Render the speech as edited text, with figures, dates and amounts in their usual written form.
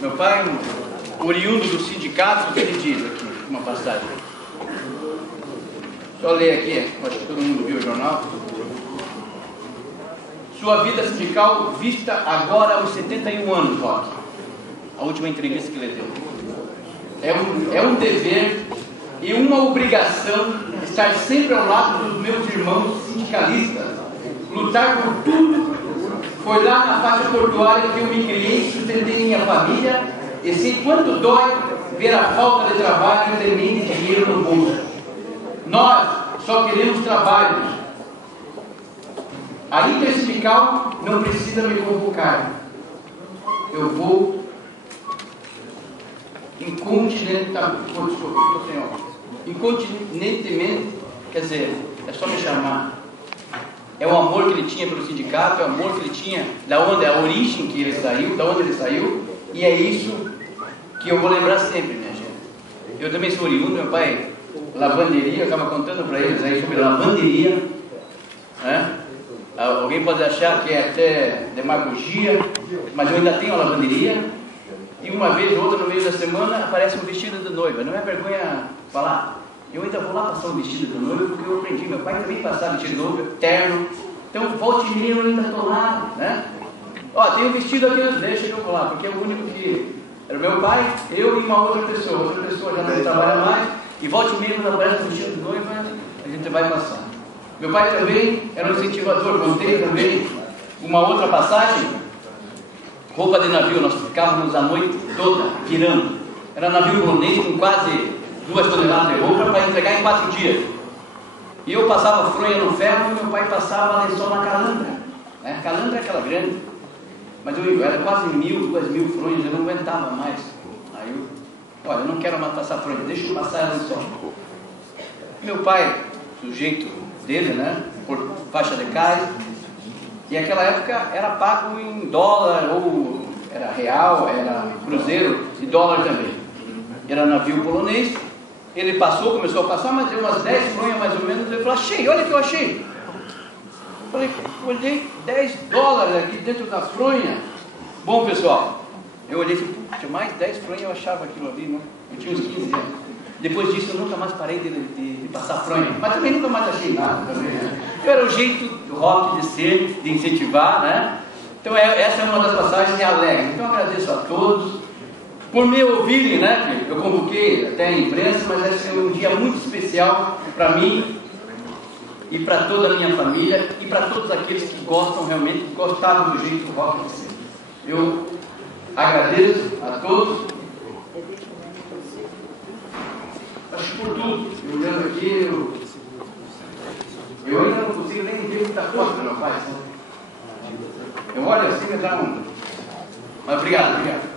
Meu pai, oriundo do sindicato, ele diz aqui, uma passagem. Só ler aqui, acho que todo mundo viu o jornal. Sua vida sindical vista agora aos 71 anos, Roque. A última entrevista que ele deu. É um dever e uma obrigação estar sempre ao lado dos meus irmãos sindicalistas, lutar por tudo. Foi lá na faixa portuária que eu me criei, sustentei minha família e sei quanto dói ver a falta de trabalho e tremendo dinheiro no bolso. Nós só queremos trabalho. A intersindical não precisa me convocar. Eu vou incontinentemente, quer dizer, é só me chamar. É o amor que ele tinha pelo sindicato, é o amor que ele tinha da onde, a origem que ele saiu, da onde ele saiu, e é isso que eu vou lembrar sempre, minha gente. Eu também sou oriundo, meu pai, lavanderia, eu estava contando para eles aí sobre lavanderia, né? Alguém pode achar que é até demagogia, mas eu ainda tenho a lavanderia, e uma vez ou outra no meio da semana aparece um vestido de noiva. Não é vergonha falar. Eu ainda vou lá passar um vestido de noiva porque eu aprendi. Meu pai também passava vestido de noiva, terno. Então, volte e meia eu ainda estou lá, né? Ó, tem um vestido aqui, deixa eu colar, porque é o único que... Era meu pai, eu e uma outra pessoa já não trabalha mais, e volte e meia quando aparece um vestido de noiva, a gente vai passar. Meu pai também era um incentivador, contei também uma outra passagem, roupa de navio, nós ficávamos a noite toda virando. Era navio polonês com quase 2 toneladas de roupa para entregar em 4 dias. E eu passava fronha no ferro e meu pai passava lençol na calandra. Né? Calandra é aquela grande. Mas eu era quase 1.000, 2.000 fronhas, eu não aguentava mais. Aí eu, olha, eu não quero mais passar fronha, deixa eu passar lençol. Meu pai, sujeito dele, né, por faixa de cais, e naquela época era pago em dólar, ou era real, era cruzeiro, e dólar também. Era navio polonês, ele passou, começou a passar, mas deu umas 10 fronhas mais ou menos, ele falou, achei, olha que eu achei. Eu falei, olhei 10 dólares aqui dentro da fronha. Bom, pessoal, eu olhei e falei, puxa, mais 10 fronhas eu achava aquilo ali, não? Eu tinha uns 15 anos. Depois disso eu nunca mais parei de passar fronha, mas também nunca mais achei nada também, né? Eu era o jeito do rock de ser, de incentivar, né? Então essa é uma das passagens alegres. Então eu agradeço a todos por me ouvirem, né? Eu convoquei até a imprensa, mas esse é um dia muito especial para mim e para toda a minha família e para todos aqueles que gostam realmente, que gostavam do jeito do rock de ser. Eu agradeço a todos. Acho que por tudo, eu olhando aqui, eu ainda não consigo nem ver muita coisa do meu pai. Eu olho assim e me dá um. Mas obrigado.